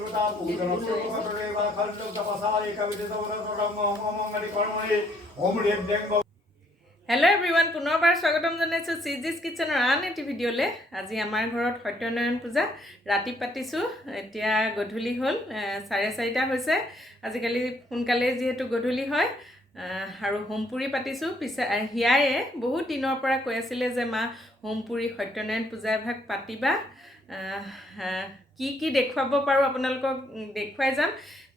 Hello everyone, পুনৰবাৰ স্বাগতম জনাইছো চিজিস কিচেনৰ আন এটি ভিডিঅ'লে। আজি আমাৰ ঘৰত সত্যনাৰায়ণ পূজা ৰাতি পাতিছো। এতিয়া গধূলি হ'ল 4:30 হৈছে। আজিকালি সোনকালে যেহেতু গধূলি হয় আৰু হোমপুৰি পাতিছো। পিছে হিয়ায়ে বহুত দিনৰ পৰা কৈ আছিল যে মা হোমপুৰি সত্যনাৰায়ণ পূজা ভাগ পাতিবা। কি দেখুৱাব পাৰো আপোনালোকক দেখুৱাই যাম।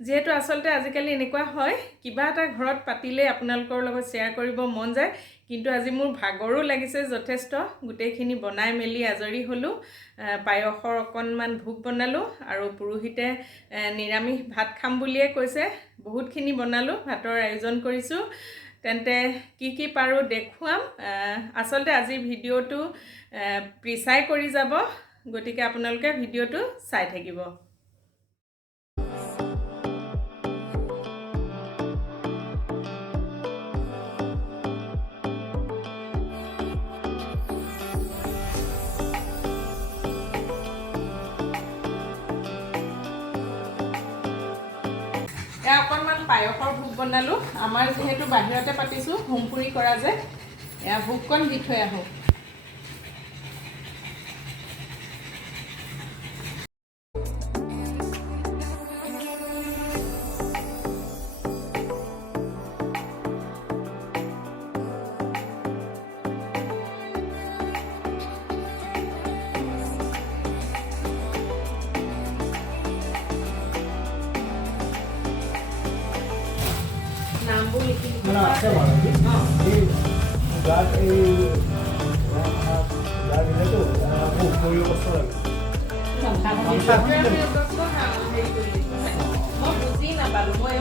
যেহেতু আসলতে আজিকালি এনেকুৱা হয় কিবা এটা ঘৰত পাতিলে আপোনালোকৰ লগত শেয়াৰ কৰিব মন যায়, কিন্তু আজি মোৰ ভাগৰো লাগিছে যথেষ্ট। গোটেইখিনি বনাই মেলি আজৰি হলো। পায়সৰ অকনমান ভোগ বনালো আৰু পুৰোহিতে নিৰামিষ ভাত খাম বুলিয়ে কৈছে। বহুতখিনি বনালো, ভাতৰ আয়োজন কৰিছো। তেন্তে কি পাৰো দেখুৱাম। আসলতে আজি ভিডিঅ'টো প্ৰিচাই কৰি যাব, গতিকে আপোনালোকে ভিডিঅ'টো চাই থাকিব। অকণমান পায়সৰ ভোগ বনালো। আমাৰ যেহেতু বাহিৰতে পাতিছো হোমপুৰি কৰা যে, এয়া ভোগকণ দি থৈ আহোঁ। নামবোৰ লিখি আছে বাৰু এই গাত এই গাত দিলেতো বহুত কৰিব কষ্ট লাগে। মই বুজি নাপালো, মই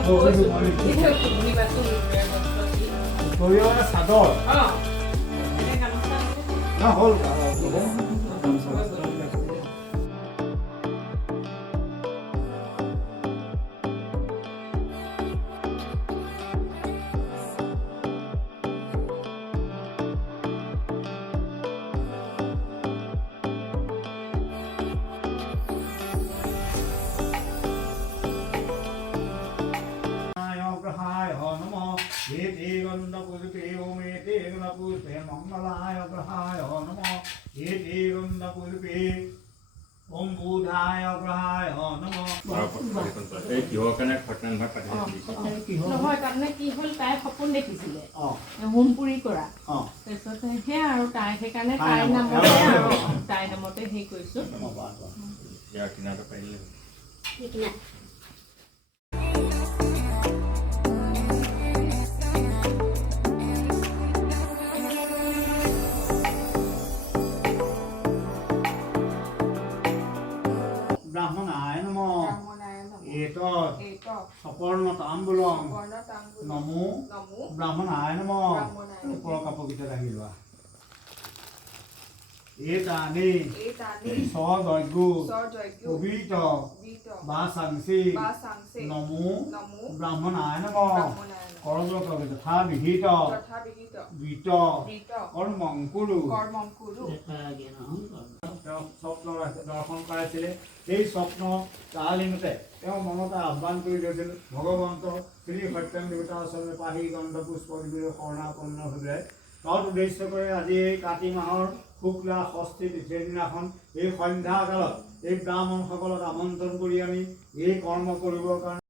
চাদৰ হ'ল मंगलाय ग्रहाय नमः एते गंधपुष्पे ओम बुधाय ग्रहाय नमः। এই কিহৰ কাৰণে খটন ভাত পাতিছিল নহয়, তাৰমানে কি হ'ল তাই সপোন দেখিছিলে হোমপুৰি কৰা। তাৰপিছত সেয়া আৰু তাই সেইকাৰণে তাই নামতে সেই কৰিছো। ইয়াৰ কিনাৰটো পাৰিলে ব্ৰাহ্মণায় নমঃ সপৰ্ণ তাম্বুলং নমো ব্ৰাহ্মণায় নমঃ। ওপৰৰ কাপোৰকেইটা দাঙি লোৱা। এতানি সযজ্ঞ পবিত্ৰ বাসাংসি নমো ব্ৰাহ্মণায় নমঃ। কৰযোগ যথা বিহিত বিত কৰ্মংকুৰু স্বপ্ন দৰ্শন কৰাইছিলে। এই স্বপ্ন কালিমতে তেওঁ মনতে আহ্বান কৰি লৈছিল ভগৱন্ত শ্ৰী সত্যম দেৱতা ওচৰলৈ পাহি গন্ধ পুষ্প শৰণাপন্ন হৈ যায়। তৎ উদ্দেশ্য কৰি আজি এই কাতি মাহৰ শুক্লা ষষ্ঠী তিথিৰ দিনাখন এই সন্ধ্যা কালত এই ব্ৰাহ্মণসকলক আমন্ত্ৰণ কৰি আমি এই কৰ্ম কৰিবৰ কাৰণে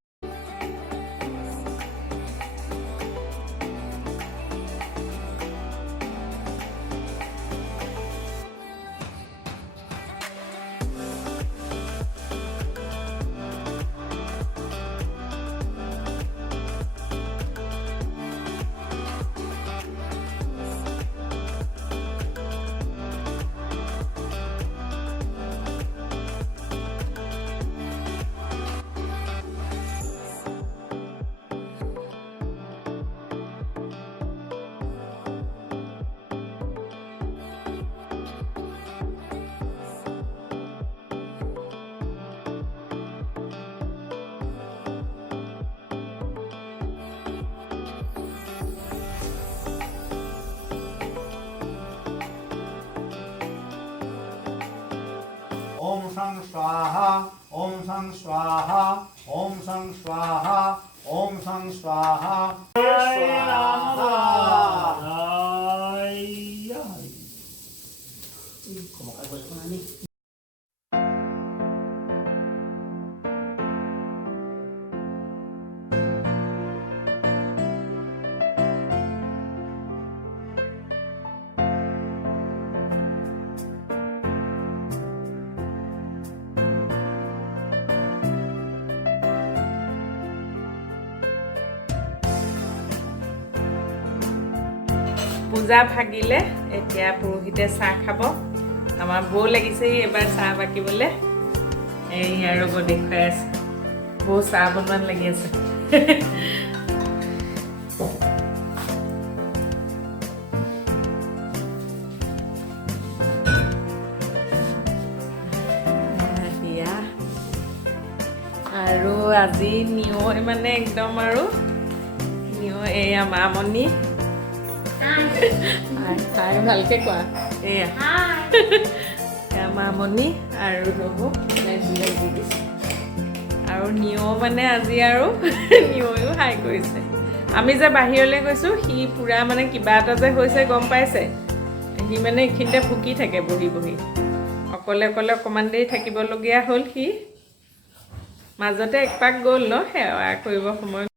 ओम सं स्वाहा ओम सं स्वाहा ओम सं स्वाहा ओम सं स्वाहा পূজা ভাগিলে এতিয়া পুৰোহিতে চাহ খাব আমাৰ বৌ লাগিছে এবাৰ চাহ বাকিবলে এই আৰু গো দেখুৱাই আছে বৌ চাহ বনোৱাত লাগি আছে আৰু আজি নিও মানে একদম আৰু নিও এয়া মামনি হাই ভালকে কোৱা এয়া এয়া মামনি আৰু ৰবু আৰু নিও মানে আজি আৰু নিওও হাই কৰিছে আমি যে বাহিৰলৈ গৈছোঁ সি পুৰা মানে কিবা এটা যে হৈছে গম পাইছে সি মানে এইখিনিতে ফুকি থাকে বহি বহি অকলে অকলে অকণমান দেৰি থাকিবলগীয়া হ'ল সি মাজতে একপাক গ'ল ন সেৱা কৰিব সময়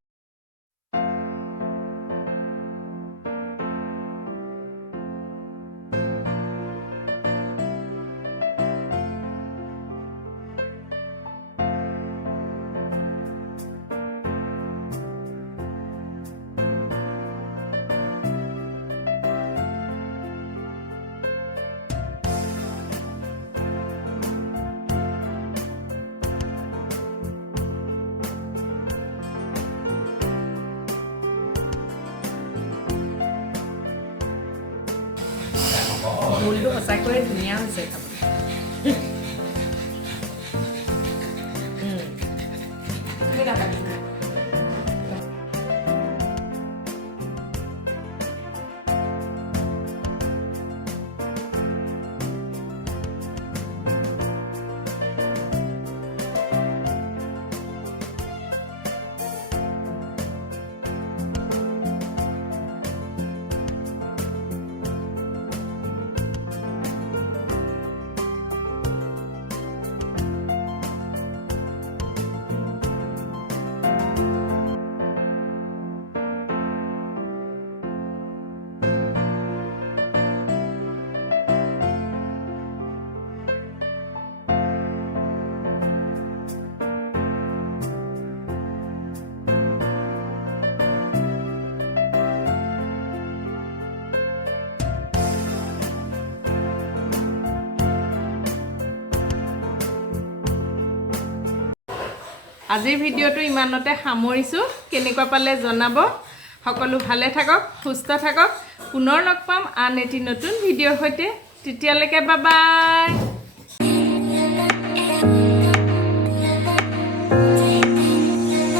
মূলটো সঁচাকৈয়ে ধুনীয়া হৈছে খাবলৈ আজিৰ ভিডিঅ'টো ইমানতে সামৰিছোঁ কেনেকুৱা পালে জনাব সকলো ভালে থাকক সুস্থ থাকক পুনৰ লগ পাম আন এটি নতুন ভিডিঅ'ৰ সৈতে তেতিয়ালৈকে বাই বাই